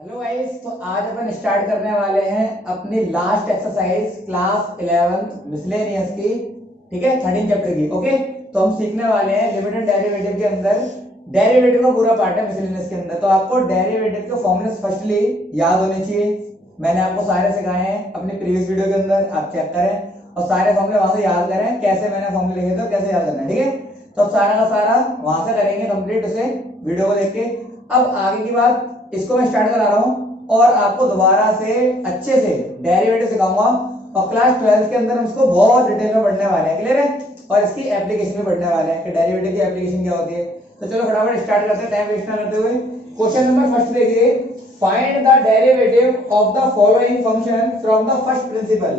Hello guys, तो आज अपन start करने वाले हैं अपनी लास्ट एक्सरसाइज क्लास 11 मिसलेनियस की। ठीक है, 13 चैप्टर की। ओके, तो हम सीखने वाले हैं लिमिटेड डेरिवेटिव के अंदर। डेरिवेटिव का पूरा पार्ट है मिसलेनियस के अंदर। तो आपको डेरिवेटिव के फॉर्मूले फर्स्टली याद होने चाहिए। मैंने आपको सारे सिखाए हैं अपनी प्रीवियस वीडियो के अंदर, आप चेक करें और सारे फॉर्मूले वहां से याद करें, कैसे मैंने फॉर्मूले लिखे थे और कैसे याद करना है। ठीक है, तो अब सारा का सारा वहां से करेंगे कंप्लीट उसे वीडियो को देख के। अब आगे की बात, इसको मैं स्टार्ट करा रहा हूँ और आपको दोबारा से अच्छे से डेरिवेटिव सिखाऊंगा और क्लास 12 के अंदर हम इसको बहुत डिटेल में पढ़ने वाले हैं। क्लियर है? और इसकी एप्लीकेशन भी पढ़ने वाले हैं कि डेरिवेटिव की एप्लीकेशन क्या होती है। तो चलो फटाफट स्टार्ट करते हैं, टाइम वेस्ट ना करते हुए। क्वेश्चन नंबर फर्स्ट देखिए, find the derivative of the following function from the first principle.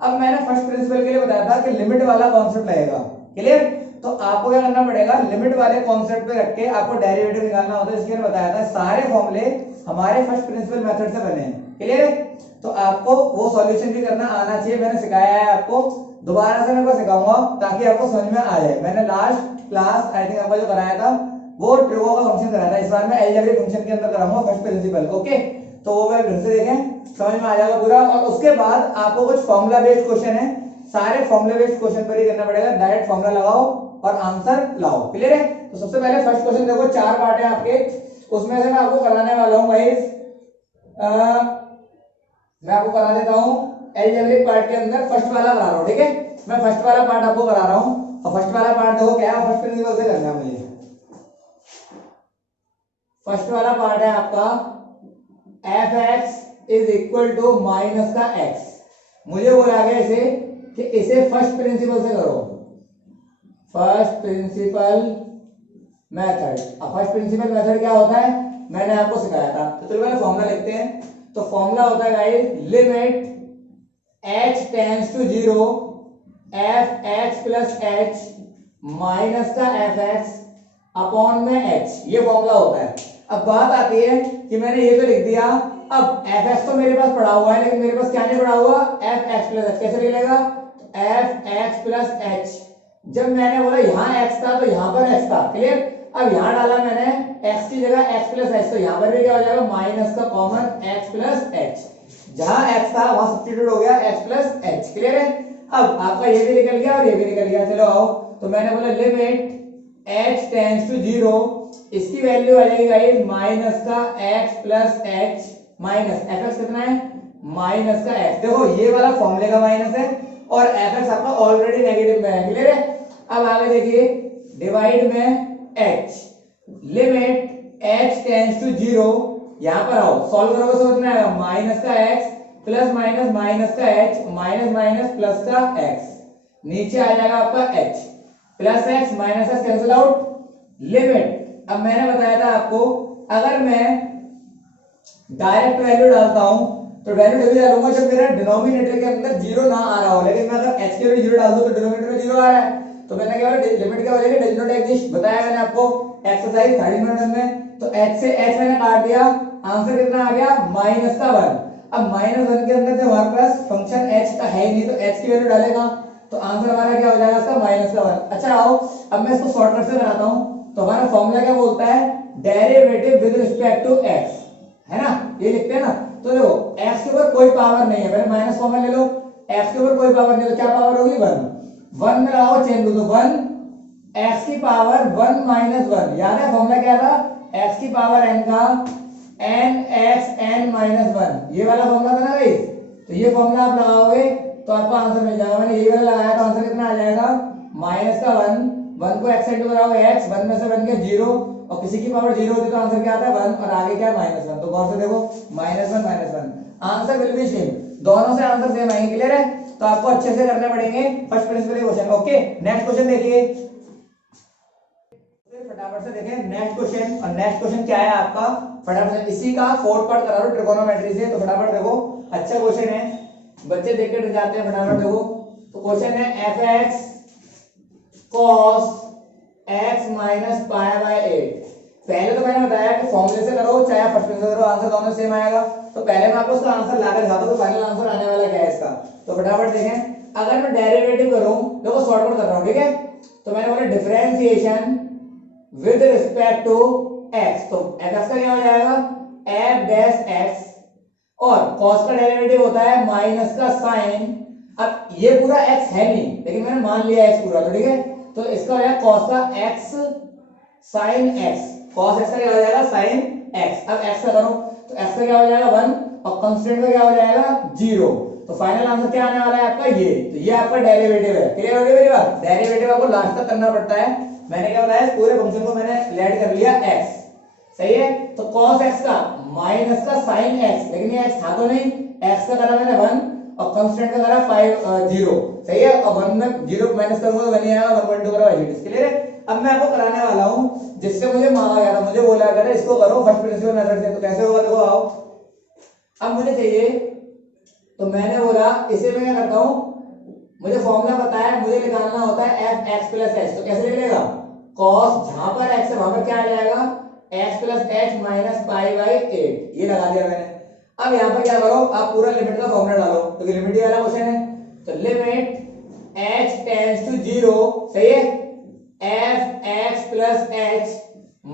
अब मैंने फर्स्ट प्रिंसिपल के लिए बताया था कि लिमिट वाला कॉन्सेप्ट लगेगा। क्लियर? तो आपको क्या करना पड़ेगा, लिमिट वाले कॉन्सेप्ट पे रख के आपको डेरिवेटिव निकालना होता है। इसके मैंने बताया था सारे फॉर्मूले हमारे फर्स्ट प्रिंसिपल मेथड से बने हैं। क्लियर है? तो आपको वो सॉल्यूशन भी करना आना चाहिए। मैंने सिखाया है आपको, दोबारा से मैं आपको सिखाऊंगा ताकि आपको समझ में आ जाए। मैंने लास्ट क्लास आई थिंक आपको जो कराया था वो ट्रिगो का फंक्शन कराया था। इस बार मैं अलजेब्रिक फंक्शन के अंदर कराऊंगा फर्स्ट प्रिंसिपल। ओके, तो वो मैं फिर से देखें, समझ में आ जाएगा पूरा। और उसके बाद आपको कुछ फॉर्मूला बेस्ड क्वेश्चन है, सारे फॉर्मूला बेस्ड क्वेश्चन पर ही करना पड़ेगा। डायरेक्ट फॉर्मूला लगाओ और आंसर लाओ। क्लियर है? तो सबसे पहले फर्स्ट क्वेश्चन देखो, 4 पार्ट है आपके, उसमें से मैं आपको कराने वाला हूं गाइस। मैं आपको करा देता हूं अलजेब्रिक पार्ट के अंदर फर्स्ट वाला करा रहा हूं। ठीक है, मैं फर्स्ट वाला पार्ट आपको करा रहा हूं और फर्स्ट वाला पार्ट देखो क्या है, फर्स्ट प्रिंसिपल से करना है मुझे। फर्स्ट वाला पार्ट है आपका f x is equal to minus का एक्स। मुझे बोला गया इसे कि इसे फर्स्ट प्रिंसिपल से करो, फर्स्ट प्रिंसिपल मेथड। अब फर्स्ट प्रिंसिपल मेथड क्या होता है मैंने आपको सिखाया था। तो चलो पहले फॉर्मूला लिखते हैं। तो फॉर्मूला होता है guys, limit h tends to 0 f x plus H minus का एफ एक्स अपॉन में h। ये फॉर्मूला होता है। अब बात आती है कि मैंने ये तो लिख दिया, अब एफ एक्स तो मेरे पास पड़ा हुआ है, लेकिन मेरे पास क्या नहीं पड़ा हुआ, एफ एक्स प्लस एच। कैसे लिखेगा? F x plus H. जब मैंने बोला यहाँ x था तो यहाँ पर x था। क्लियर? अब यहाँ डाला मैंने x की जगह x प्लस एच, तो यहाँ पर भी क्या हो जाएगा, माइनस का कॉमन x प्लस एच। जहाँ x था वहां सब्स्टिट्यूट हो गया x प्लस एच। क्लियर है? अब आपका ये भी निकल गया और ये भी निकल गया। चलो आओ, तो मैंने बोला लिमिट h टेंड्स टू 0, इसकी वैल्यू आ जाएगी गाइस माइनस का x plus H minus F x कितना है, माइनस का x। देखो ये वाला फॉर्मूले का माइनस है और एफ एक्स आपका ऑलरेडी नेगेटिव में है। क्लियर है? अब आगे देखिए, डिवाइड में h, limit h tends to 0, यहां पर आओ सॉल्व करोगे तो कितना आएगा, माइनस का x प्लस माइनस माइनस का h माइनस माइनस प्लस का x, नीचे आ जाएगा आपका h plus x minus x cancel out. Limit, अब मैंने बताया था आपको अगर मैं डायरेक्ट वैल्यू डालता हूं तो वैल्यू तभी डालूंगा जब मेरा डिनोमिनेटर के अंदर 0 ना आ रहा हो। लेकिन मैं अगर h के लिए 0 डाल दूं तो डिनोमिनेटर में 0 आ रहा है, तो मैंने क्या बोला, लिमिट क्या हो जाएगी, डज नॉट एग्जिस्ट। बताया मैंने आपको एक्सरसाइज 13 में। तो h से h मैंने काट दिया, आंसर कितना आ गया, माइनस का 1। अब माइनस 1 के अंदर जब हमारे पास फंक्शन h का है ही नहीं तो h की वैल्यू डालेगा तो आंसर हमारा क्या हो जाएगा, इसका माइनस का 1। अच्छा आओ, अब मैं इसको शॉर्टकट से बनाता हूं। तो हमारा फॉर्मूला क्या बोलता है, derivative with respect to x, है ना, ये लिखते हैं ना। तो देखो x के ऊपर कोई पावर नहीं है, पहले माइनस कॉमन ले लो, x के ऊपर कोई पावर नहीं, तो क्या पावर होगी, 1। 1 में लगाओ चेन दो, तो 1 x की पावर 1 माइनस 1। याद है फॉर्मूला क्या था, x की पावर n का n x n माइनस 1, ये वाला फॉर्मूला था ना गाइस। तो ये फॉर्मूला आप लगाओगे तो आपको आंसर मिल जाएगा। मैंने ये वाला लगाया तो आंसर कितना आ जाएगा, माइनस का 1। 1 को x इंटू कराओगे x, 1 में से बन गया 0 और किसी की पावर 0 होती है तो आंसर क्या आता है, 1 और आगे क्या है, माइनस 1। तो गौर से देखो, minus 1 minus 1, answer will be same, दोनों से आंसर सेम आएंगे। क्लियर है? तो आपको अच्छे से करने पड़ेंगे first principle question. Okay, next question देखिए, फटाफट से देखें नेक्स्ट क्वेश्चन। और नेक्स्ट क्वेश्चन क्या है आपका, फटाफट से इसी का फोर्थ पार्ट करा लो ट्रिगोनोमेट्री से। तो फटाफट देखो, अच्छा क्वेश्चन है, बच्चे देख के डर जाते हैं। फटाफट देखो, तो क्वेश्चन है F x cos x minus pi by 8। पहले तो मैंने बताया कि फॉर्मूले से करो चाहे फर्स्ट प्रिंसिपल करो, आंसर दोनों सेम आएगा। तो पहले मैं आपको इसका आंसर लाकर दिखाता हूं, तो फाइनल आंसर आने वाला क्या है इसका। तो फटाफट देखें, अगर मैं डेरिवेटिव करूं, देखो शॉर्टकट कर रहा हूं, ठीक है। तो मैंने बोला differentiation with respect to x, तो f का क्या हो जाएगा, एफ डैश एक्स, और कॉस का डेरिवेटिव होता है माइनस का साइन। अब ये पूरा एक्स है नहीं, लेकिन मैंने मान लिया एक्स पूरा, तो ठीक है, तो इसका हो जाएगा कॉस का x sine x, cos x का क्या हो जाएगा साइन एक्स। अब एक्स का करो तो एक्स का क्या हो जाएगा 1 और कांस्टेंट का क्या हो जाएगा 0। तो फाइनल आंसर क्या आने वाला है आपका ये, तो ये आपका डेरिवेटिव है। क्लियर हो गया मेरी बात? डेरिवेटिव आपको लास्ट तक करना पड़ता है। मैंने क्या बताया, इस पूरे फंक्शन को मैंने लेट कर लिया x, सही है। तो cos x का माइनस का sin x, लेकिन ये x था तो नहीं, x का करा मैंने 1 और कांस्टेंट का करा 0, सही है। और 1 में 0 माइनस करूंगा तो बन जाएगा 1.2 करा y। क्लियर है? अब मैं आपको कराने वाला हूं जिससे मुझे मांगा गया था, मुझे बोला गया था इसको करो फर्स्ट प्रिंसिपल मेथड से। तो कैसे होगा देखो, आओ अब मुझे चाहिए, तो मैंने बोला इसे मैं क्या करता हूं, मुझे फॉर्मूला पता है, मुझे निकालना होता है एफ एक्स प्लस एच। तो कैसे निकलेगा, कॉस जहां पर एक्स है वहां पर क्या आ जाएगा x plus H minus pi by 8, ये लगा दिया मैंने। अब यहाँ पर क्या करो, आप पूरा लिमिट का फॉर्मूला डालो, तो लिमिट वाला क्वेश्चन है। तो लिमिट एच टेंड्स टू 0, सही है, F x plus H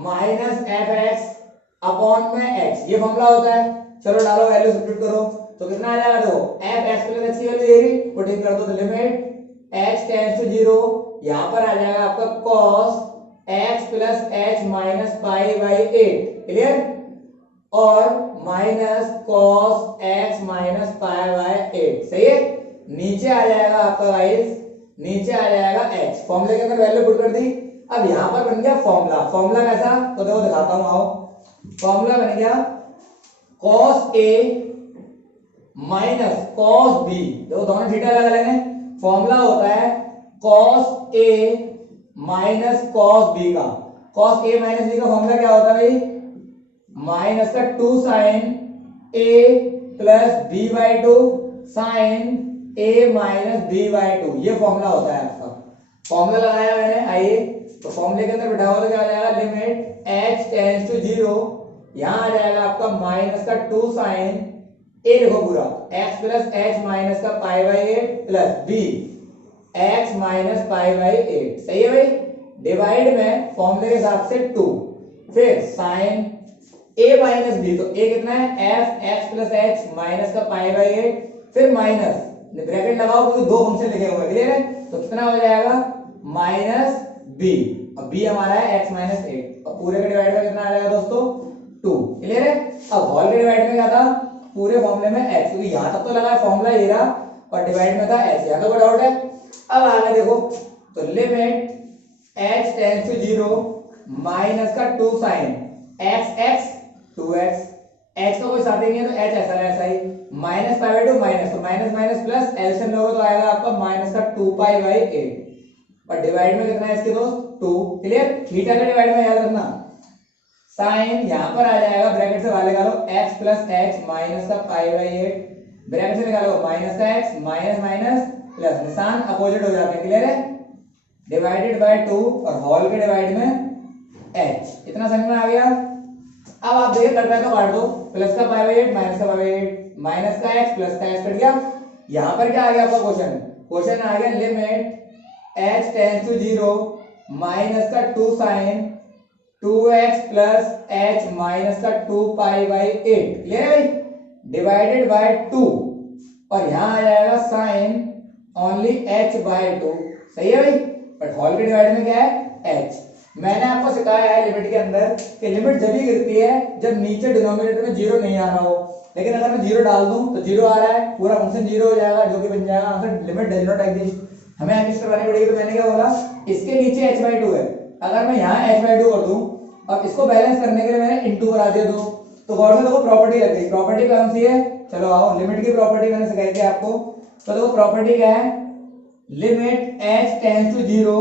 minus F x upon में एक्स, ये फॉर्मूला होता है। चलो डालो, वैल्यू सब्स्टिट्यूट करो, तो कितना आ जाएगा, देखो एफ एक्स प्लस एच की वैल्यू दे रही, वो ठीक कर दो। तो लिमिट एच टेंड्स टू 0, यहां पर आ जाएगा आपका cos x plus H minus pi by 8, clear, और minus cos x minus pi by 8, सही है। नीचे आ जाएगा आपका गाइस, नीचे आ जाएगा h, फॉर्मूले के अंदर वैल्यू पुट कर दी। अब यहां पर बन गया फॉर्मूला, फॉर्मूला कैसा, तो देखो दिखाता हूं, आओ। फॉर्मूला बन गया cos a minus cos b, देखो दोनों थीटा अलग अलग है। फॉर्मूला होता है cos a minus cos b का, cos a माइनस b का फॉर्मूला क्या होता है भाई, माइनस का 2 sine a plus b by 2 sine a minus b by 2, ये फॉर्मूला होता है आपका। फॉर्मूला लगाया मैंने, आइए तो फॉर्मूले के अंदर बिठाओ तो क्या आ जाएगा, लिमिट h टेंड्स टू 0, यहां आ जाएगा आपका माइनस का 2 साइन a, देखो पूरा x प्लस h माइनस का पाई by 8 plus b x minus pi by 8, सही है भाई। डिवाइड में फॉर्मूले के हिसाब से 2, फिर साइन a माइनस b, तो a कितना है f x plus h minus का पाई बाई 8, फिर माइनस ब्रैकेट लगाओ क्योंकि दो फंक्शन लिखे हुए हैं, क्लियर है। तो कितना हो जाएगा माइनस b, अब b हमारा है x माइनस 8, और पूरे के डिवाइड में कितना आ जाएगा दोस्तों 2, क्लियर है। अब होल के डिवाइड में क्या था, पूरे फॉर्मूले में x, क्योंकि यहां तक तो लगा फॉर्मूला ये रहा और डिवाइड में था h, यहां तो कोई डाउट है। अब आगे देखो, तो limit h tends to 0 minus का 2 sign x x 2x, h का कोई साथ ही नहीं है तो h ऐसा है ऐसा ही, माइनस पाई बाई 2 माइनस, तो माइनस माइनस प्लस एलसीएम लोगे तो आएगा आपका माइनस का 2 पाई बाई 8, और डिवाइड में कितना है इसके दोस्त 2, क्लियर। थीटा के डिवाइड में याद रखना, साइन यहां पर आ जाएगा ब्रैकेट से बाहर निकालो x प्लस h माइनस का पाई बाई 8, ब्रैकेट से निकालो माइनस का x माइनस माइनस प्लस, निशान अपोजिट हो जाते हैं, क्लियर है। डिवाइडेड बाय 2 और होल के डिवाइड में h, इतना समझ में आ गया। अब आप देखिए कट रहा है तो काट दो, प्लस का पाई बाई 8 माइनस का पाई बाई 8, माइनस का x प्लस का x कट गया। यहां पर क्या आ गया आपका क्वेश्चन, क्वेश्चन आ गया limit h tends to 0 minus का 2 sign 2x plus h minus का 2 पाई बाई 8, क्लियर है भाई, डिवाइडेड बाय 2, और यहां आ जाएगा साइन ओनली h बाय 2, सही है भाई। बट होल के डिवाइड में क्या है h। मैंने आपको सिखाया है लिमिट के अंदर कि लिमिट जब ही गिरती है जब नीचे डिनोमिनेटर में 0 नहीं आ रहा हो, लेकिन अगर मैं 0 डाल दूं तो 0 आ रहा है, पूरा फंक्शन 0 हो जाएगा, जो कि बन जाएगा answer limit does not exist. हमें एग्जिस्ट करवानी पड़ेगी, तो मैंने क्या बोला, इसके नीचे h बाई 2 है, अगर मैं यहाँ h बाई 2 कर दूं, अब इसको बैलेंस करने के लिए मैंने इनटू करा दिया दो, तो गौर से देखो प्रॉपर्टी लग गई। प्रॉपर्टी कौन सी है, चलो आओ, लिमिट की प्रॉपर्टी मैंने सिखाई थी आपको। तो देखो प्रॉपर्टी क्या है, लिमिट h टेंड्स टू 0,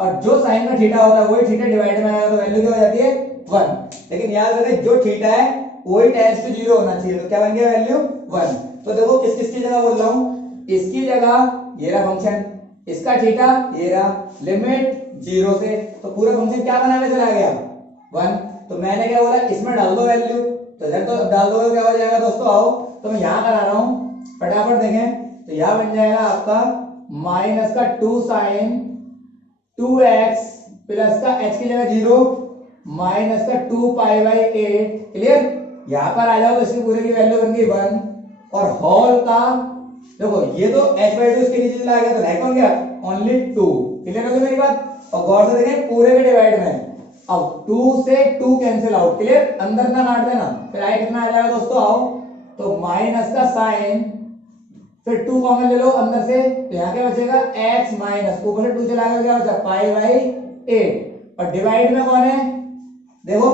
और जो साइन का थीटा होता है वही थीटा डिवाइड में आएगा तो वैल्यू क्या हो जाती है 1, लेकिन याद रखें जो थीटा है वही टेंड्स टू 0 होना चाहिए, तो क्या बन गया वैल्यू 1। तो देखो किस किस की जगह बोल रहा हूं, इसकी जगह ये रहा फंक्शन, इसका थीटा ये रहा, लिमिट 0 से, तो पूरा फंक्शन क्या बना के चला गया 1। तो मैंने क्या बोला, इसमें डाल दो वैल्यू, तो इधर तो डाल दो क्या हो जाएगा दोस्तों, आओ तो मैं यहां करा रहा हूं फटाफट देखें, तो यहां बन जाएगा आपका माइनस का 2 साइन 2x प्लस का h की जगह 0 माइनस का 2 पाई बाई 8, क्लियर। यहाँ पर आ जाओ तो इसकी पूरे की वैल्यू बन गई 1 और होल का देखो ये तो h/2 इसके नीचे चला गया तो रह कौन गया ओनली 2। क्लियर हो गई मेरी बात। और गौर से देखें पूरे के डिवाइड में अब 2 से 2 कैंसिल आउट। क्लियर, अंदर ना काट देना। फिर आए कितना आ जाएगा दोस्तों, आओ तो माइनस का साइन फिर 2 कॉमन ले लो अंदर से तो यहाँ क्या बचेगा x माइनस ऊपर से 2 चला गया क्या बचा पाई बाई 8 और डिवाइड में कौन है देखो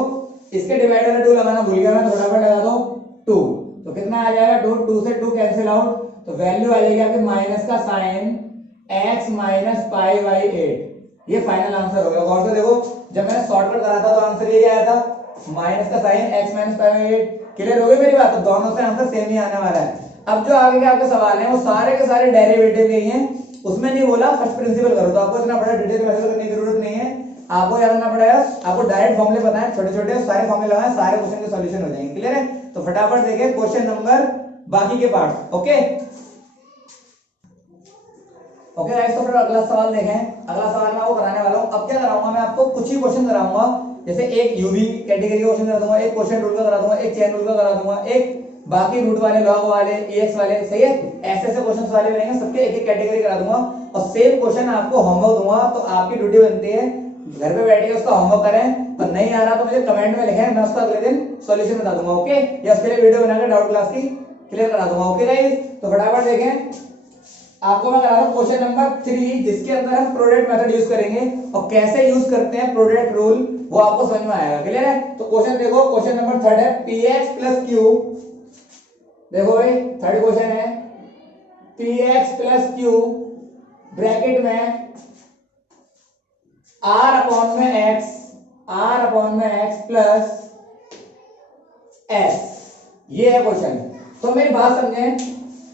इसके डिवाइडर में 2 लगाना भूल गया मैं, तो फटाफट लगा दो 2 तो कितना आ जाएगा 2 से 2 कैंसिल आउट तो वैल्यू आ जाएगी आपके माइनस का sign x minus pi by 8। ये फाइनल आंसर हो गया। गौर से देखो जब मैंने शॉर्टकट करा था तो आंसर ये आया था माइनस का sign x minus pi by 8। Clear हो गई मेरी बात। तो दोनों से आंसर सेम ही आने वाला है। अब जो आगे के आपके सवाल हैं वो सारे के सारे डेरिवेटिव के ही हैं, उसमें नहीं बोला फर्स्ट प्रिंसिपल करो तो आपको इतना बड़ा डिटेल में करने की जरूरत नहीं है। आपको याद रखना पड़ेगा, आपको डायरेक्ट फॉर्मूले पता है छोटे छोटे सारे फॉर्मूले लगाए सारे क्वेश्चन के सॉल्यूशन हो जाएंगे। क्लियर है। तो फटाफट देखिए क्वेश्चन नंबर बाकी के पार्ट। ओके ओके गाइस, तो फिर अगला सवाल देखें। अगला सवाल मैं आपको कराने वाला हूं। अब क्या कराऊंगा मैं आपको कुछ ही क्वेश्चन कराऊंगा, जैसे एक यूवी कैटेगरी का क्वेश्चन करा दूंगा, एक क्वेश्चन रूल का करा दूंगा, एक चेन रूल का करा दूंगा, एक बाकी रूट वाले लॉग वाले एक्स वाले। सही है, ऐसे ऐसे क्वेश्चन वाले रहेंगे, सबके एक एक कैटेगरी करा दूंगा और सेम क्वेश्चन आपको होमवर्क दूंगा। तो आपकी ड्यूटी बनती है घर पे बैठ के उसका होमवर्क करें और नहीं आ रहा तो मुझे कमेंट में लिखें, मैं उसका अगले दिन सॉल्यूशन बता दूंगा। ओके, या उसके लिए वीडियो बनाकर डाउट क्लास की क्लियर करा दूंगा। ओके गाइस, तो फटाफट देखें। आपको मैं करा रहा हूं क्वेश्चन नंबर 3 जिसके अंदर हम प्रोडक्ट मेथड यूज करेंगे और कैसे यूज करते हैं प्रोडक्ट रूल वो आपको समझ में आएगा। क्लियर है। तो क्वेश्चन देखो, क्वेश्चन नंबर 3 है px प्लस q। देखो भाई थर्ड क्वेश्चन है px प्लस q ब्रैकेट में r अपॉन में x प्लस s। ये है क्वेश्चन। तो मेरी बात समझें,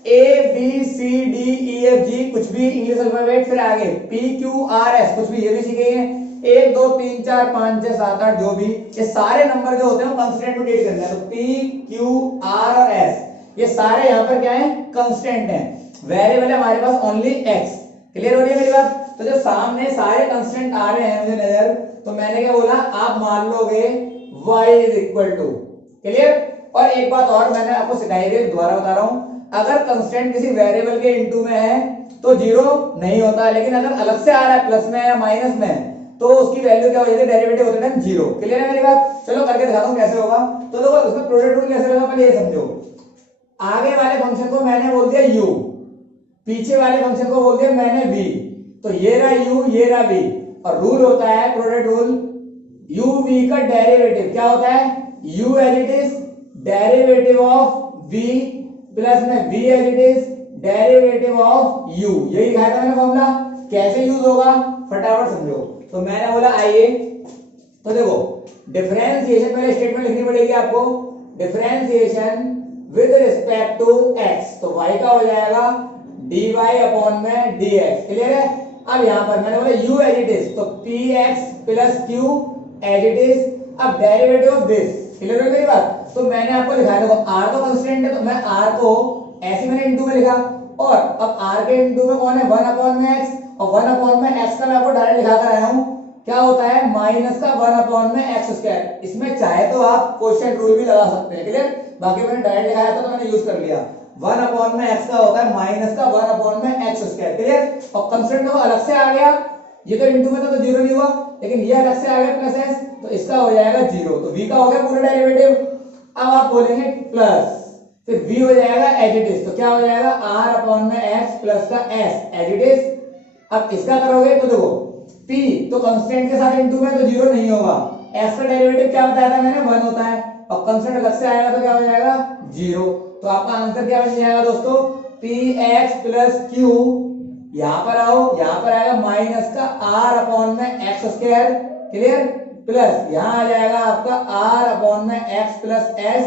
A B C D E F G कुछ भी इंग्लिश अल्फाबेट, फिर आगे P Q R S कुछ भी, ये भी सीखे हैं। 1 2 3 4 5 6 7 8 जो भी ये सारे नंबर जो होते हैं कांस्टेंट में डेट करना है। तो P Q R और S ये सारे यहाँ पर क्या है कांस्टेंट हैं। वेरिएबल है हमारे पास ओनली x। क्लियर हो रही है मेरी बात। तो जब सामने सारे कांस्टेंट आ रहे हैं मुझे नजर, तो मैंने क्या बोला आप मान लोगे y is equal to. Clear. और एक बात और मैंने आपको सिखाई है, दोबारा बता रहा हूं, अगर कांस्टेंट किसी वेरिएबल के इनटू में है तो जीरो नहीं होता, लेकिन अगर अलग से आ रहा है प्लस में या माइनस में तो उसकी वैल्यू क्या हो जाती है डेरिवेटिव होते हैं जीरो। क्लियर है मेरी बात। चलो करके दिखाता हूं कैसे होगा। तो देखो उसमें प्रोडक्ट रूल कैसे लगा पहले ये समझो। आगे वाले फंक्शन को मैंने बोल दिया u, पीछे वाले फंक्शन को बोल दिया मैंने v। तो ये रहा u ये रहा v और रूल होता है प्रोडक्ट रूल u v का डेरिवेटिव क्या होता है u as it is derivative of v plus में v as it is derivative of u। यही लिखा था मैंने फॉर्मूला। कैसे यूज होगा फटाफट समझो। तो मैंने बोला आइए, तो देखो डिफरेंशिएशन पहले स्टेटमेंट लिखनी पड़ेगी आपको। Differentiation with respect to x, तो y का हो जाएगा dy अपॉन में dx। क्लियर है। अब यहां पर मैंने बोला u एज इट इज, तो px plus q as it is. अब डेरिवेटिव ऑफ दिस। क्लियर है मेरी बात। तो मैंने आपको लिखा देखो r तो कांस्टेंट है तो मैं r को ऐसे मैंने इनटू में लिखा, और अब r के इनटू में कौन है 1 अपॉन में x, और 1 अपॉन में x का मैं आपको डायरेक्ट लिखा कर आया हूं क्या होता है माइनस का 1 अपॉन में x स्क्वायर। इसमें चाहे तो आप क्वोशिएंट रूल भी लगा सकते हैं। क्लियर। बाकी मैंने डायरेक्ट लिखाया था तो मैंने यूज कर लिया। 1 अपॉन में x का होता है माइनस का 1 अपॉन में x स्क्वायर। क्लियर। और कांस्टेंट देखो अलग से आ गया, ये तो इनटू में था तो जीरो नहीं हुआ, लेकिन ये अलग से आ गया प्लस s, तो इसका हो जाएगा जीरो। तो v का हो गया पूरा डेरिवेटिव। अब आप बोलेंगे प्लस फिर v हो जाएगा एज इट इज, तो क्या हो जाएगा r अपॉन में x प्लस का s एज इट इज। अब इसका करोगे तो देखो p तो कांस्टेंट के साथ इनटू में तो जीरो नहीं होगा, s का डेरिवेटिव क्या बताया था मैंने 1 होता है, और कांस्टेंट अलग से आएगा तो क्या हो जाएगा जीरो। तो आपका आंसर क्या बन जाएगा दोस्तों px प्लस q, यहां पर आओ यहां पर आएगा माइनस का r अपॉन में x स्क्वायर। क्लियर। प्लस यहां आ जाएगा आपका r अपॉन में x प्लस s,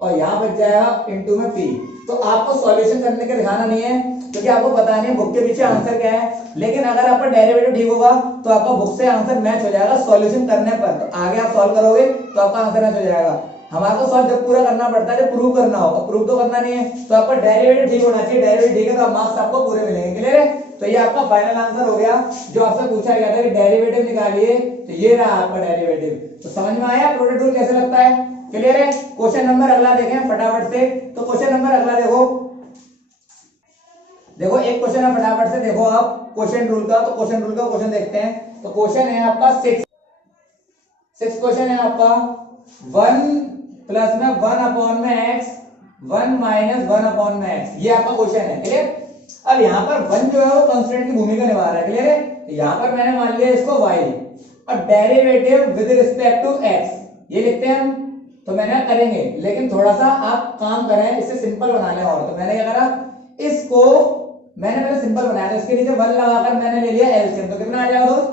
और यहां बच जाएगा इनटू में p। तो आपको सॉल्यूशन करने के दिखाना नहीं है क्योंकि आपको पता नहीं है बुक के पीछे आंसर क्या है, लेकिन अगर आपका डेरिवेटिव ठीक होगा तो आपका बुक से आंसर मैच हो जाएगा सॉल्यूशन करने पर। तो आगे आप सॉल्व करोगे तो आपका आंसर मैच हो जाएगा। हमारा तो सॉल्व जब पूरा करना पड़ता है जब प्रूव करना हो, और प्रूव तो करना नहीं है, तो आपका डेरिवेटिव ठीक होना चाहिए। डेरिवेटिव ठीक है तो मार्क्स आपको पूरे मिलेंगे। क्लियर है। तो ये आपका फाइनल आंसर हो गया जो आपसे पूछा गया था कि डेरिवेटिव निकालिए, तो ये रहा आपका डेरिवेटिव। तो समझ में आया प्रोडक्ट रूल कैसे लगता है। क्लियर है। क्वेश्चन नंबर अगला देखें फटाफट से। तो क्वेश्चन नंबर अगला देखो, देखो एक क्वेश्चन है फटाफट से देखो आप क्वेश्चन रूल का। तो क्वेश्चन रूल का क्वेश्चन देखते हैं। तो क्वेश्चन है आपका 6 क्वेश्चन है आपका 1 प्लस में 1 अपॉन में x 1 माइनस 1 अपॉन में x, ये आपका क्वेश्चन है। क्लियर। अब यहाँ पर 1 जो है वो कांस्टेंट की भूमिका निभा रहा है। क्लियर है। तो यहाँ पर मैंने मान लिया इसको y और derivative with respect to x ये लिखते हैं हम। तो मैंने करेंगे, लेकिन थोड़ा सा आप काम करें, इससे सिंपल बना लें। और तो मैंने क्या करा, इसको मैंने पहले सिंपल बनाया था, इसके नीचे 1 लगाकर मैंने ले लिया एलसीएम। तो कितना आ जाएगा दोस्त,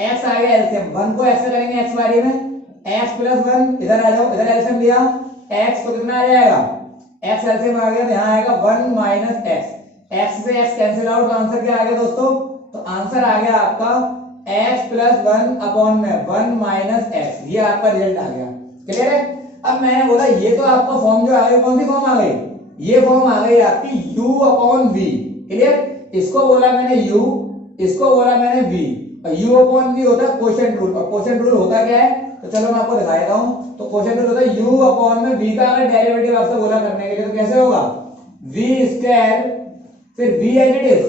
x आ गया एलसीएम। 1 को x से करेंगे x बारी में, x प्लस 1 इधर आ जाओ, इधर एलसीएम लिया x तो कितना आ जाएगा, x एलसीएम आ गया तो यहाँ आएगा 1 माइनस x। x से x कैंसिल आउट, तो आंसर क्या आ गया दोस्तों, तो आंसर आ गया आपका x प्लस 1 अपॉन में 1 माइनस x, ये आपका रिजल्ट आ गया। क्लियर है। अब मैंने बोला ये तो आपका फॉर्म जो आ गई, कौन सी फॉर्म आ गई, ये फॉर्म आ गई आपकी u अपॉन v। क्लियर। इसको बोला मैंने u, इसको बोला मैंने v, और u अपॉन v होता है क्वोशिएंट रूल। और क्वोशिएंट रूल होता क्या है, तो चलो मैं आपको दिखा देता हूं। तो क्वोशिएंट रूल होता है u अपॉन में v का अगर डेरिवेटिव आपसे बोला करने के लिए तो कैसे होगा, v स्क्वायर फिर v एज इट इज,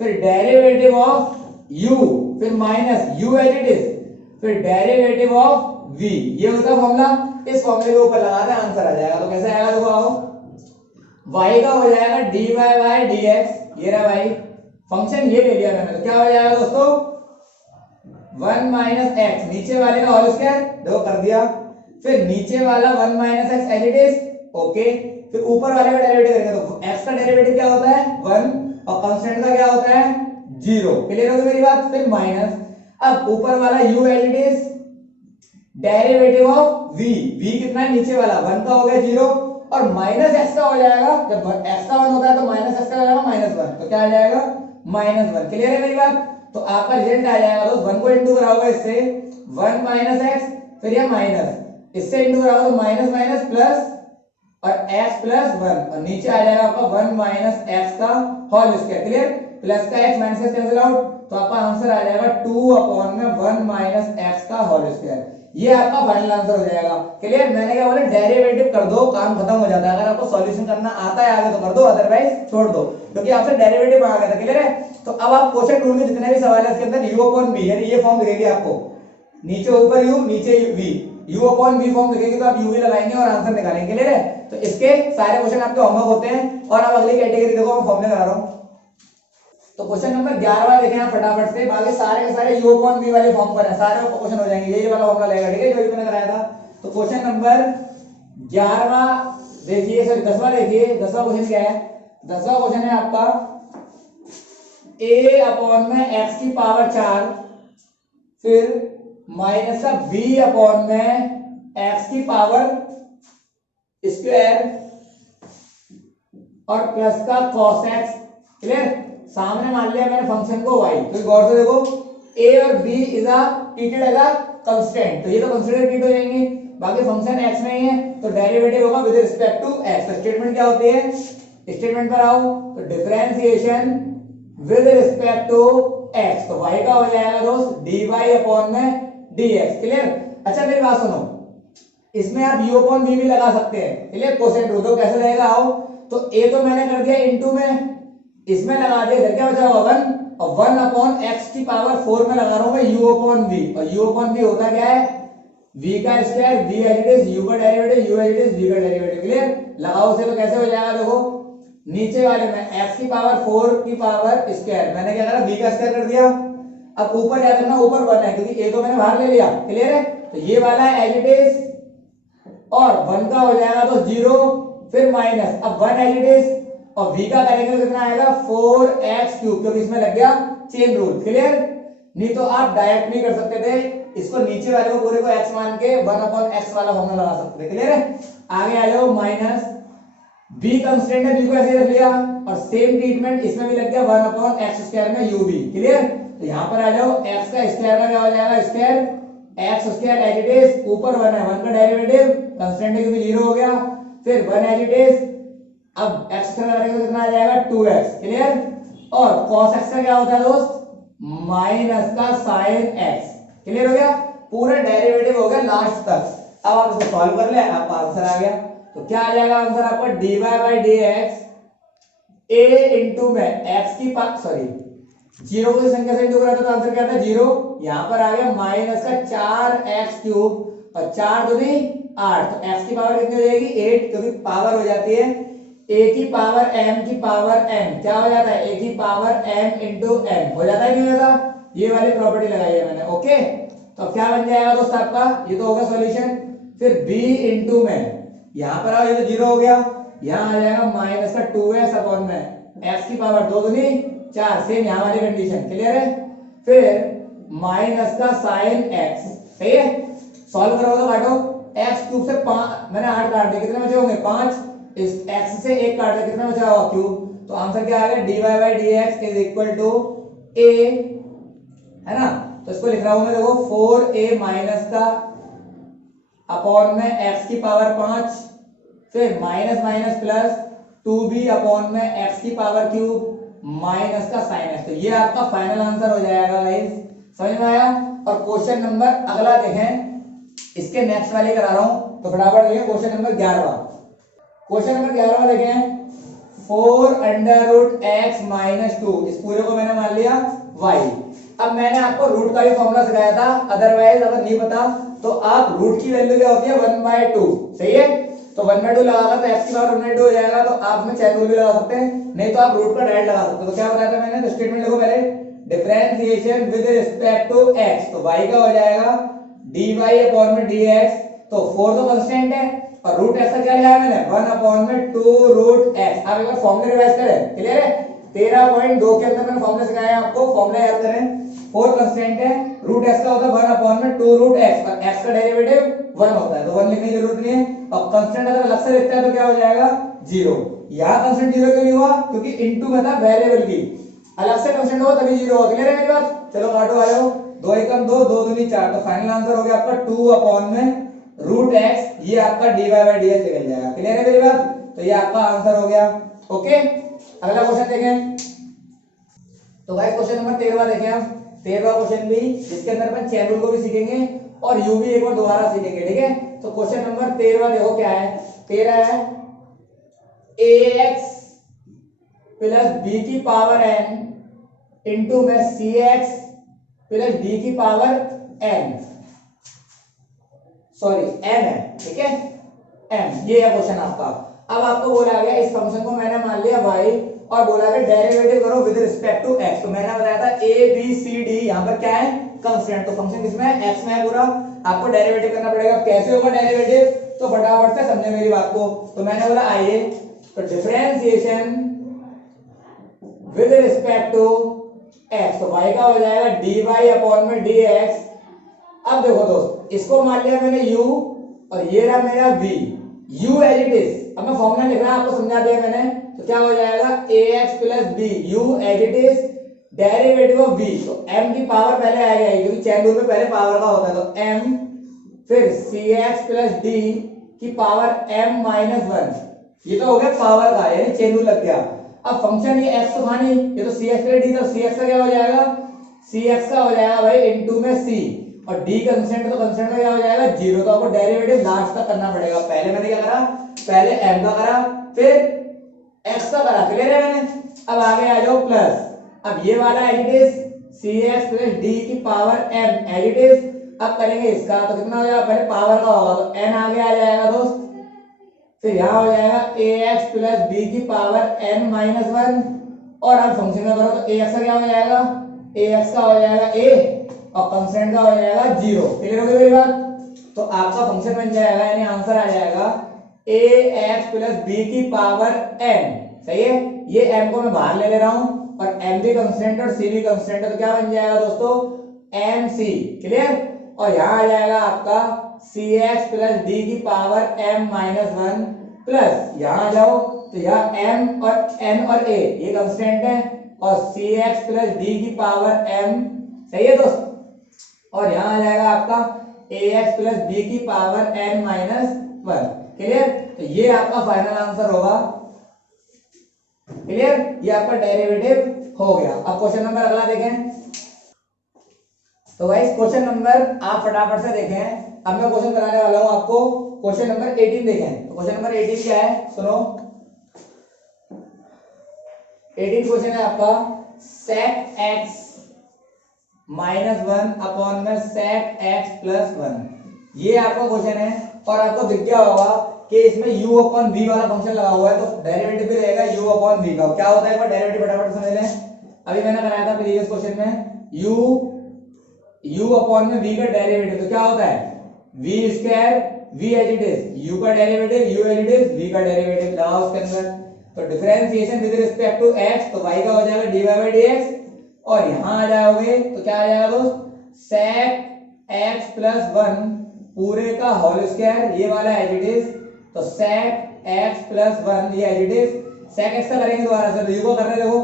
फिर डेरिवेटिव ऑफ u, फिर minus u as it is, फिर डेरिवेटिव ऑफ v, ये होता है फॉर्मूला। इस फॉर्मूले के ऊपर लगाना आंसर आ जाएगा। तो कैसे आएगा देखो आओ, y का हो जाएगा dy बाय dx, ये रहा y फंक्शन, ये ले लिया मैंने। तो क्या हो जाएगा दोस्तों 1 माइनस x, नीचे वाले का होल स्क्वायर देखो कर दिया, फिर नीचे वाला 1 minus x as it is, okay. फिर ऊपर वाले का डेरिवेटिव करेंगे तो x का डेरिवेटिव क्या होता है 1 और कांस्टेंट का क्या होता है 0। क्लियर हो गई मेरी बात। फिर माइनस, अब ऊपर वाला u as it is, derivative of v, v कितना है नीचे वाला 1 का हो गया 0, और माइनस x का हो जाएगा, जब x का 1 होता है तो माइनस x का हो जाएगा -1, तो क्या आ जाएगा -1। क्लियर है मेरी बात। तो आपका रिजल्ट आ जाएगा दोस्त, 1 को इंटू कराओगे इससे 1 माइनस x, फिर ये माइनस, इससे इंटू कराओगे तो माइनस माइनस प्लस और x प्लस 1, और नीचे आ जाएगा आपका 1 माइनस x का होल स्क्वायर। क्लियर। प्लस का x minus x cancel out, तो आपका आंसर आ जाएगा 2 अपॉन में 1 माइनस x का होल स्क्वायर, ये आपका फाइनल आंसर हो जाएगा। क्लियर। मैंने क्या बोला, डेरिवेटिव कर दो, काम खत्म हो जाता है। अगर आपको सॉल्यूशन करना आता है आगे तो कर दो, अदरवाइज छोड़ दो, क्योंकि आपसे डेरिवेटिव आ गया था। क्लियर है। तो अब आप क्वेश्चन रूल में जितने भी सवाल है इसके अंदर u अपॉन v, यानी ये फॉर्म दिखेगी आपको, नीचे ऊपर u नीचे v, u upon v form दिखेगी, तो आप u v लगाएंगे और आंसर निकालेंगे। क्लियर है। तो इसके सारे क्वेश्चन आपके होमवर्क होते हैं। और अब अगली कैटेगरी देखो, मैं फॉर्मूला करा रहा हूं। तो क्वेश्चन नंबर 11 देखें आप फटाफट से, बाकी सारे के सारे u अपॉन v वाले फॉर्म पर है, सारे क्वेश्चन हो जाएंगे, यही वाला फॉर्मूला लगेगा। ठीक है, जो भी मैंने कराया था। तो क्वेश्चन नंबर 11 देखिए, सॉरी 10वां देखिए, 10वां क्वेश्चन क्या है, 10वां क्वेश्चन है आपका a अपॉन में x की पावर 4 फिर माइनस का b अपॉन में x की पावर स्क्वायर और प्लस का cos x। क्लियर। सामने मान लिया मैंने फंक्शन को y, तो गौर से देखो a और b is a treated as a constant, तो ये तो कांस्टेंट ट्रीट हो जाएंगे। बाकी फंक्शन x में ही है तो डेरिवेटिव होगा विद रिस्पेक्ट टू x। तो स्टेटमेंट क्या होती है, स्टेटमेंट पर आओ, तो differentiation with respect to x, तो y का हो जाएगा दोस्त dy अपॉन में dx। क्लियर। अच्छा मेरी बात सुनो, इसमें आप u अपॉन v भी लगा सकते हैं। क्लियर। क्वेश्चन रूल तो कैसे रहेगा आओ, तो a तो मैंने कर दिया इनटू में, इसमें लगा दिया, इधर क्या बचा होगा 1, और 1 अपॉन x की पावर 4 में लगा रहा हूं मैं u अपॉन v, और u अपॉन v होता क्या है v का square, v as it is, u का derivative, u as it is, v का डेरिवेटिव। क्लियर। लगाओ से तो कैसे हो जाएगा देखो, नीचे वाले में x की पावर 4 की पावर स्क्वायर, मैंने क्या करा v का स्क्वायर कर दिया। अब ऊपर याद रखना ऊपर 1 है क्योंकि a तो मैंने बाहर ले लिया। क्लियर है। तो ये वाला है एज इट इज, और 1 का हो जाएगा तो 0, फिर माइनस, अब 1 एज इट इज, और v का करेंगे तो कितना आएगा 4x क्यूब, क्योंकि इसमें लग गया चेन रूल। क्लियर। नहीं तो आप डायरेक्ट भी कर सकते थे, इसको नीचे वाले को पूरे को x मान के 1 अपॉन x वाला फॉर्मूला लगा सकते थे। क्लियर है। आगे आ जाओ, माइनस b कांस्टेंट है, b को ऐसे रख लिया, और सेम ट्रीटमेंट इसमें भी लग गया 1 अपॉन x स्क्वायर में uv। क्लियर। तो यहां पर आ जाओ, x का स्क्वायर का क्या हो जाएगा square, x square as it is, ऊपर 1 है, 1 का डेरिवेटिव कांस्टेंट है क्योंकि 0 हो गया, फिर 1 एज इट इज, अब x का करेंगे तो कितना आ जाएगा 2x। क्लियर। और cos x का क्या होता है दोस्त, माइनस का sin x। क्लियर हो गया, पूरा डेरिवेटिव हो गया लास्ट तक। अब आप इसको सॉल्व कर ले, आपका आंसर आ गया। तो क्या आ जाएगा आंसर आपका, dy by d x A into में एक्स की पावर, सॉरी जीरो की संख्या से इंटू करा तो आंसर क्या था, जीरो। यहाँ पर आ गया माइनस का 4x क्यूब और 4 दूनी 8, तो x की पावर कितनी हो जाएगी 8, क्योंकि पावर हो जाती है a की पावर m की पावर n, क्या हो जाता है a की पावर m इंटू n, हो जाता है नहीं हो जाता, ये वाली प्रॉपर्टी लगाई है मैंने। ओके, तो अब क्या बन जाएगा दोस्त आपका, ये तो होगा सॉल्यूशन। फिर b इंटू में यहाँ पर आओ, ये तो जीरो हो गया, यहाँ आ जाएगा माइनस का 2x अपॉन में x की पावर 2 दूनी 4, सेम यहाँ वाली कंडीशन क्लियर है। फिर माइनस का साइन x, सही है, सॉल्व करोगे तो काटो, x क्यूब से 5 मैंने 8 काट दिए, कितने बचे होंगे 5, इस x से 1 काट दिया, कितना बचा होगा क्यूब, तो आंसर क्या आ गया, dy by d x is equal to a, है ना। तो इसको लिख रहा हूं मैं, देखो 4a माइनस का अपॉन में x की पावर 5, फिर minus minus plus 2b upon में x की पावर क्यूब माइनस का साइन x, तो ये आपका फाइनल आंसर हो जाएगा गाइस, समझ में आया। और क्वेश्चन नंबर अगला देखें, इसके नेक्स्ट वाले करा रहा हूं, तो फटाफट देखें क्वेश्चन नंबर 11। क्वेश्चन नंबर 11 देखें, 4 अंडर रूट एक्स माइनस 2, इस पूरे को मैंने मान लिया y। अब मैंने आपको रूट का भी फॉर्मूला सिखाया था, अदरवाइज अगर नहीं पता तो आप रूट की वैल्यू क्या होती है 1/2, सही है, तो 1/2 लगागा तो x की पावर 1/2 हो जाएगा, तो आप में चैन रूल भी लगा सकते हैं, नहीं तो आप रूट का डायरेक्ट लगा सकते हो। तो क्या बताया था मैंने, तो स्टेटमेंट लिखो पहले, differentiation with respect to x, तो y का हो जाएगा dy अपॉन में dx, तो 4 तो कांस्टेंट है और रूट x का क्या लिया है मैंने 1 अपॉन में 2 रूट x। अब एक बार फॉर्मूला रिवाइज करें, क्लियर है, 13.2 के अंदर मैंने फॉर्मूला सिखाया है आपको, फॉर्मूला याद करें, 4 कांस्टेंट है, रूट x का होता है 1 अपॉन में 2 रूट x, और x का डेरिवेटिव 1 होता है, तो 1 लिखने की जरूरत नहीं है। और कांस्टेंट अगर अलग से लिखता है तो क्या हो जाएगा 0, यहां कांस्टेंट 0 क्यों नहीं हुआ, क्योंकि इनटू में था वेरिएबल की, अलग से कांस्टेंट होगा तभी 0 होगा, क्लियर है मेरी बात। चलो काटो, आ जाओ, 2 एकम 2, 2 दूनी 4, तो फाइनल आंसर हो गया आपका 2 अपॉन में रूट x, ये आपका dy बाई dx निकल जाएगा, क्लियर है मेरी बात, तो ये आपका आंसर हो गया। ओके, अगला क्वेश्चन देखें, तो गाइस क्वेश्चन नंबर 13 देखें हम, 13वां क्वेश्चन भी, जिसके अंदर अपन चैन रूल को भी सीखेंगे और यू भी एक बार दोबारा सीखेंगे, ठीक है। तो क्वेश्चन नंबर 13 देखो क्या है, 13 है ax प्लस b की पावर n इंटू में cx प्लस d की पावर n, सॉरी m है, ठीक है, m, ये है क्वेश्चन आपका। अब आपको बोला गया इस फंक्शन को मैंने मान लिया y और बोला गया डेरिवेटिव करो विद रिस्पेक्ट टू x, तो मैंने बताया था a b c d, यहाँ पर क्या है कांस्टेंट, तो फंक्शन किसमें है x में है पूरा, आपको डेरिवेटिव करना पड़ेगा। कैसे होगा डेरिवेटिव, तो फटाफट से समझे मेरी बात को, तो मैंने बोला आइए, तो differentiation with respect to x, तो y का हो जाएगा dy अपॉन में dx। अब देखो दोस्त, इसको मान लिया मैंने u और ये रहा मेरा v, u as it is, अब मैं फॉर्मूला लिख रहा हूं, आपको समझा दिया मैंने, तो क्या हो जाएगा ax plus b, u as it is derivative of v, तो m की पावर पहले आ जाएगी क्योंकि चैन रूल में पहले पावर का होता है, तो m, फिर cx प्लस d की पावर m माइनस 1, ये तो हो गया पावर का, यानी चैन रूल लग गया। अब फंक्शन ये x तो था नहीं, ये तो cx प्लस d, तो cx का क्या हो जाएगा, cx का हो जाएगा भाई इनटू में c, और d कांस्टेंट, तो कांस्टेंट का क्या हो जाएगा 0, तो आपको डेरिवेटिव लास्ट तक करना पड़ेगा। पहले मैंने क्या करा, पहले m का करा, फिर x का करा, क्लियर है मैंने। अब आगे आ जाओ प्लस, अब ये वाला as it is cx plus d की power m as it is, अब करेंगे इसका, तो कितना हो जाएगा, पहले पावर का होगा तो n आगे आ जाएगा दोस्त, फिर यहाँ हो जाएगा ax प्लस b की पावर n माइनस 1, और अब फंक्शन में करो तो ax का क्या हो जाएगा, ax का हो जाएगा a और कांस्टेंट का हो जाएगा 0, क्लियर हो गई मेरी बात। तो आपका फंक्शन बन जाएगा, यानी आंसर आ जाएगा ax प्लस b की पावर n, सही है, ये m को मैं बाहर ले रहा हूं और m भी कांस्टेंट और c भी कांस्टेंट है, तो क्या बन जाएगा दोस्तों mc, क्लियर। और यहाँ आ जाएगा आपका cx प्लस d की पावर m माइनस 1 प्लस, यहाँ आ जाओ तो यहाँ m और n और a ये कांस्टेंट है, और cx प्लस d की पावर m, सही है दोस्त, और यहाँ आ जाएगा आपका ax प्लस b की पावर n माइनस 1, क्लियर। तो ये आपका फाइनल आंसर होगा, क्लियर, ये आपका डेरिवेटिव हो गया। अब क्वेश्चन नंबर अगला देखें, तो गाइस क्वेश्चन नंबर आप फटाफट से देखें, अब मैं क्वेश्चन कराने वाला हूं आपको। क्वेश्चन नंबर 18 देखें। तो क्वेश्चन नंबर 18 क्या है, सुनो। 18 क्वेश्चन है आपका, sec x -1 अपॉन में sec x प्लस 1। ये आपका क्वेश्चन है और आपको दिख गया होगा कि इसमें u अपॉन v वाला फंक्शन लगा हुआ है, तो डेरिवेटिव भी रहेगा u अपॉन v का। क्या होता है एक बार डेरिवेटिव फटाफट समझ लें। अभी मैंने बनाया था प्रीवियस क्वेश्चन में u अपॉन में v का डेरिवेटिव, तो क्या होता है v square v as it is, u का derivative u as it is, v का डेरिवेटिव लगाओ उसके अंदर। तो differentiation with respect to x, तो y का हो जाएगा dy बाई dx, और यहां आ जाओगे तो क्या आ जाएगा दोस्त, sec x प्लस 1 पूरे का होल स्क्वायर, ये वाला एज इट इज। तो sec x प्लस 1 ये as it is. sec x का करेंगे दोबारा से, तो u को कर रहे देखो,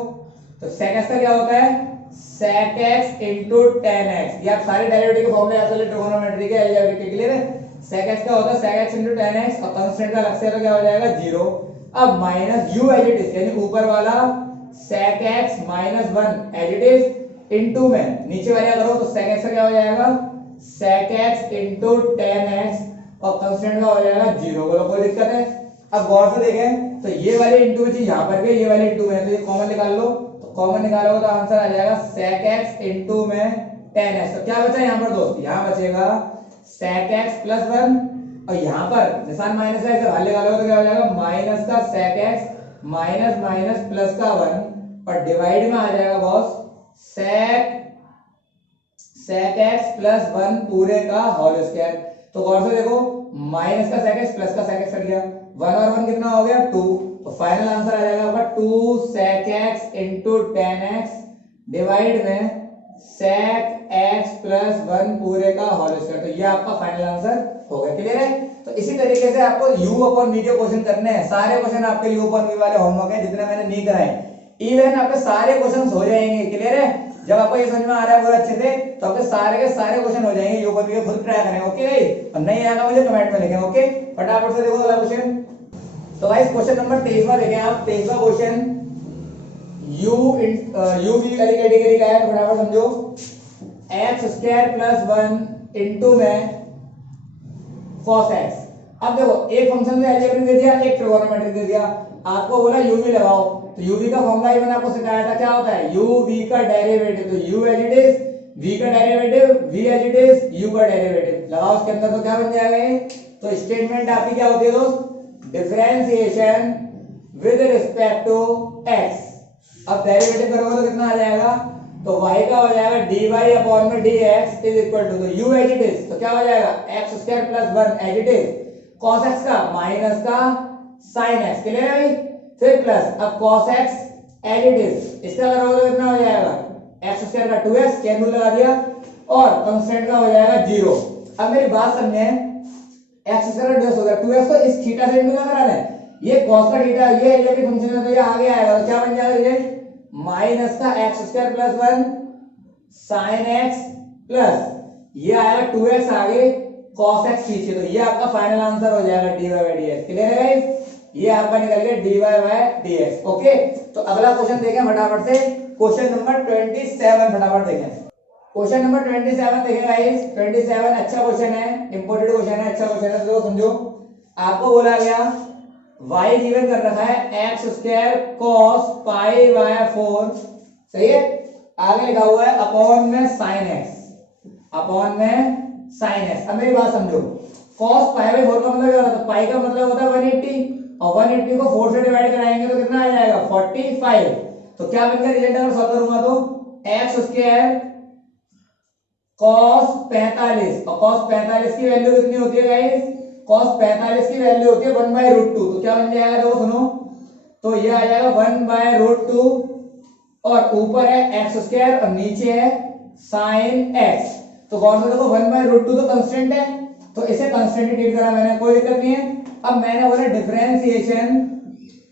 तो sec x का क्या होता है, sec x into tan x। ये आप सारे डेरिवेटिव के फॉर्मूले याद कर ले, ट्रिगोनोमेट्री के, अलजेब्रिक के, क्लियर है। sec x का होता है sec x into tan x, और कांस्टेंट का अलग से तो क्या हो जाएगा 0। अब minus u as it is, यानी ऊपर वाला sec x minus 1 as it is into में नीचे वाला करो, तो sec x का क्या हो जाएगा, sec x into tan x, और कांस्टेंट का हो जाएगा 0। बोलो कोई दिक्कत है। अब गौर से देखें, तो ये वाले इनटू में चीज यहां पर भी, ये वाले इनटू में, तो ये कॉमन निकाल लो, तो कॉमन निकालोगे तो आंसर आ जाएगा sec x इनटू में tan x। तो क्या बचा यहां पर दोस्त, यहां बचेगा sec x प्लस 1, और यहां पर निशान माइनस है, इसे बाहर निकालोगे तो क्या हो जाएगा माइनस का sec x minus minus plus का 1, और डिवाइड में आ जाएगा बॉस sec x प्लस 1 पूरे का होल स्क्वायर। तो गौर से देखो, माइनस का sec x प्लस का sec x कट गया, 1 और 1 कितना हो गया 2, तो फाइनल आंसर आ जाएगा आपका 2 sec x into tan x divide में sec x प्लस 1 पूरे का होल स्क्वायर। तो ये आपका फाइनल आंसर हो गया, क्लियर है। तो इसी तरीके से आपको u अपॉन v के क्वेश्चन करने हैं। सारे क्वेश्चन आपके u अपॉन v वाले होमवर्क है, जितने मैंने नहीं कराए, इवन आपके सारे क्वेश्चन हो जाएंगे, क्लियर है। जब आपको ये समझ में आ रहा है पूरा अच्छे से, तो आपके सारे के सारे क्वेश्चन हो जाएंगे u अपॉन v के, खुद ट्राई करें, ओके गाइस। और नहीं आएगा मुझे कमेंट में लिखें, ओके। फटाफट से देखो अगला क्वेश्चन। तो गाइस क्वेश्चन नंबर 23वां देखें आप। 23वां क्वेश्चन u v वाली कैटेगरी का है, तो फटाफट समझो। x स्क्वायर प्लस 1 इनटू में cos x। अब देखो, एक फंक्शन में अलजेब्रिक दे दिया, एक ट्रिगोनोमेट्रिक दे दिया, आपको बोला u v लगाओ, तो u v का फॉर्मूला ही मैंने आपको सिखाया था, क्या होता है u v का डेरिवेटिव, तो u as it is, v का derivative v as it is, u का डेरिवेटिव लगाओ उसके अंदर, तो क्या बन जाएगा ये। तो स्टेटमेंट आपकी क्या होती है दोस्त, differentiation with respect to x। अब डेरिवेटिव करोगे तो कितना आ जाएगा, तो y का हो जाएगा dy अपॉन में dx इज इक्वल टू, तो u एज इट इज, तो क्या हो जाएगा x square plus 1 as it is, cos x का माइनस का sin x, क्लियर है भाई। फिर प्लस, अब cos x as it is, इसका करोगे तो कितना हो जाएगा, x स्क्वायर का 2x, चेन रूल लगा दिया, और कांस्टेंट का हो जाएगा 0। अब मेरी बात समझे, x स्क्वायर का 2x हो गया, 2x को इस थीटा से मिला कराना है, ये cos का थीटा, ये एलजेब्रिक फंक्शन है, तो ये आगे आएगा, तो क्या बन जाएगा ये माइनस का x square plus 1 sin x plus ये आएगा 2x आगे cos x पीछे, तो ये आपका फाइनल आंसर हो जाएगा dy by dx, क्लियर है गाइस। ये आपका निकल गया dy by dx, ओके। तो अगला क्वेश्चन देखें फटाफट से, क्वेश्चन नंबर 27 फटाफट देखें। क्वेश्चन नंबर 27 देखें गाइस। 27 अच्छा क्वेश्चन है, इंपॉर्टेंट क्वेश्चन है, अच्छा क्वेश्चन है, तो समझो। आपको बोला गया y गिवन कर रखा है x square cos pi by 4, सही है। आगे लिखा हुआ है अपॉन में sin x, अपॉन में sin x। अब मेरी बात समझो, cos पाई बाय 4 का मतलब क्या होता है, पाई का मतलब होता है 180, और 180 को 4 से डिवाइड कराएंगे तो कितना आ जाएगा 45। तो क्या बनकर रिजल्ट अगर सॉल्व करूंगा तो x स्क्वायर cos 45, और cos 45 की वैल्यू कितनी होती है गाइस, cos 45 की वैल्यू होती है 1/√2, तो क्या बन जाएगा देखो सुनो, तो ये आ जाएगा 1/√2, और ऊपर है x स्क्वायर और नीचे है sin x। तो गौर से देखो 1/√2 तो कांस्टेंट है, तो इसे कांस्टेंट ट्रीट करा मैंने, कोई दिक्कत नहीं है। अब मैंने बोला differentiation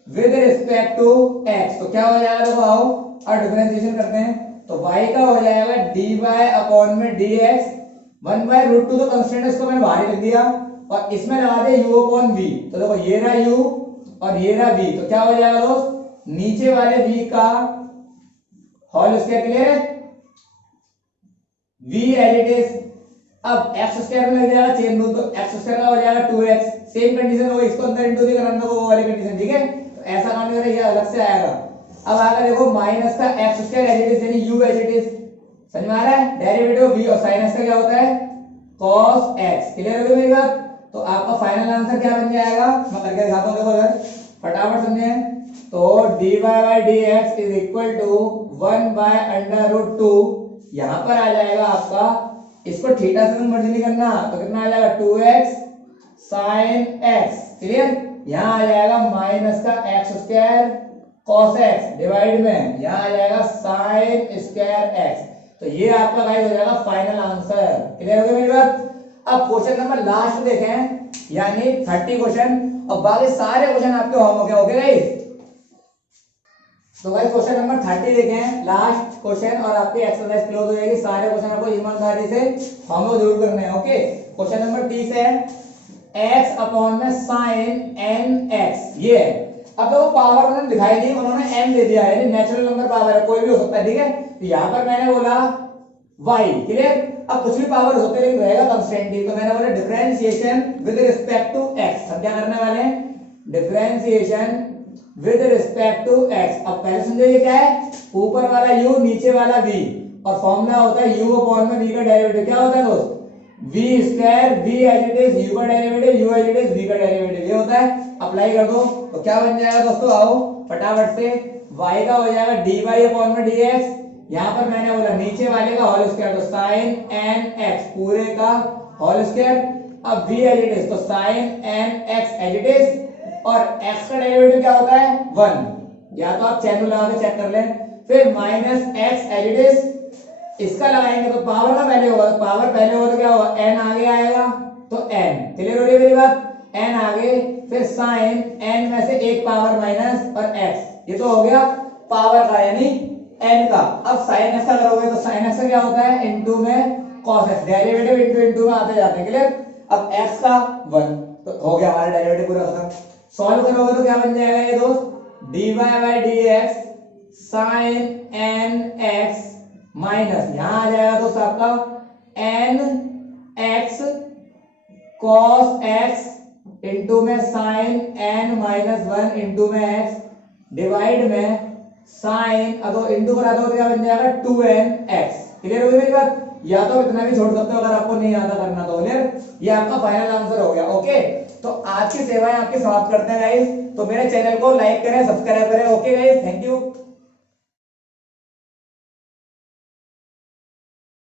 with respect to x, तो क्या हो जाएगा देखो, आओ और डिफरेंशिएशन करते हैं। तो y का हो जाएगा dy अपॉन में dx, 1/√2 तो कांस्टेंट है, इसको मैंने बाहर लिख दिया, और इसमें लगा दे u अपॉन v, तो देखो ये रहा u और ये रहा v, तो क्या हो जाएगा दोस्त, नीचे वाले v का होल स्क्वायर, क्लियर है, v एज इट इज। अब एक्स स्क्वायर में लग जाएगा चेन रूल, तो एक्स स्क्वायर का हो जाएगा 2x, सेम कंडीशन हो, इसको अंदर इंटू नहीं करना, वो वाली कंडीशन, ठीक है। तो ऐसा काम नहीं हो रहा, ये अलग से आएगा। अब आगे देखो माइनस का x square as it is, यानी u एज इट इज, समझ में आ रहा है। डेरिवेटिव v और sin x का क्या होता है cos x, क्लियर हो गई मेरी बात। तो आपका फाइनल आंसर क्या बन जाएगा, मैं करके दिखाता हूं, देखो इधर फटाफट समझे। तो dy by dx is equal to 1 by under root 2, यहां पर आ जाएगा आपका, इसको थीटा से मर्ज नहीं करना, तो कितना आ जाएगा 2x sin x, क्लियर। यहां आ जाएगा माइनस का x square cos x divide में यहां आ जाएगा sin स्क्वायर x। तो ये आपका गाइस हो जाएगा फाइनल आंसर, क्लियर हो गया मेरी बात। अब क्वेश्चन नंबर लास्ट देखें, यानी 30 क्वेश्चन, और बाकी सारे क्वेश्चन आपके होमवर्क है, ओके गाइस। तो गाइस क्वेश्चन नंबर 30 देखें, लास्ट क्वेश्चन, और आपकी एक्सरसाइज क्लोज हो जाएगी। सारे क्वेश्चन आपको ईमानदारी से होमवर्क जरूर करने हैं, ओके। क्वेश्चन नंबर 30 है x अपॉन में sin nx, ये है। अब देखो पावर उन्होंने दिखाई दी, उन्होंने m दे दिया है, यानी नेचुरल नंबर पावर है, कोई भी हो सकता है, ठीक है। तो यहाँ पर मैंने बोला y, क्लियर। अब कुछ भी पावर हो सकते लेकिन रहेगा कांस्टेंट ही, तो मैंने बोला differentiation with respect to x। अब क्या करने वाले हैं, differentiation with respect to x। अब पहले समझो ये क्या है, ऊपर वाला u नीचे वाला v, और फॉर्मूला होता है u अपॉन में v का डेरिवेटिव क्या होता है दोस्त, v square, v as it is u का derivative, u as it is v का डेरिवेटिव, ये होता है। अप्लाई कर दो तो क्या बन जाएगा दोस्तों, आओ फटाफट से, y का हो जाएगा dy अपॉन में dx, यहां पर मैंने बोला नीचे वाले का होल स्क्वायर, तो sin nx पूरे का होल स्क्वायर। अब v एज इट इज, तो sin nx as it is, और x का डेरिवेटिव क्या होता है 1, या तो आप चैनल लगा के चेक कर लें। फिर minus x as it is, इसका लगाएंगे तो पावर का पहले होगा, तो पावर पहले होगा तो क्या होगा n आगे आएगा, तो n, क्लियर हो रही है मेरी बात, n आगे, फिर sin n में से एक पावर माइनस और x, ये तो हो गया पावर का यानी n का। अब sin x का करोगे तो sin x का क्या होता है इनटू में cos x, derivative into into में आते जाते हैं, क्लियर। अब x का 1, तो हो गया हमारा डेरिवेटिव पूरा खत्म। सॉल्व करोगे तो क्या बन जाएगा ये दोस्त, dy by dx sin nx minus यहां आ जाएगा दोस्त आपका n x cos x into में sin n माइनस 1 इंटू में x डिवाइड में sin, अब इंटू करा दो तो क्या बन जाएगा 2nx, क्लियर हो गई मेरी बात। या तो इतना भी छोड़ सकते हो अगर आपको नहीं आता करना तो, क्लियर। ये आपका फाइनल आंसर हो गया, ओके। तो आज की सेवाएं आपकी समाप्त करते हैं गाइस। तो मेरे चैनल को लाइक करें, सब्सक्राइब करें, ओके गाइस, थैंक यू।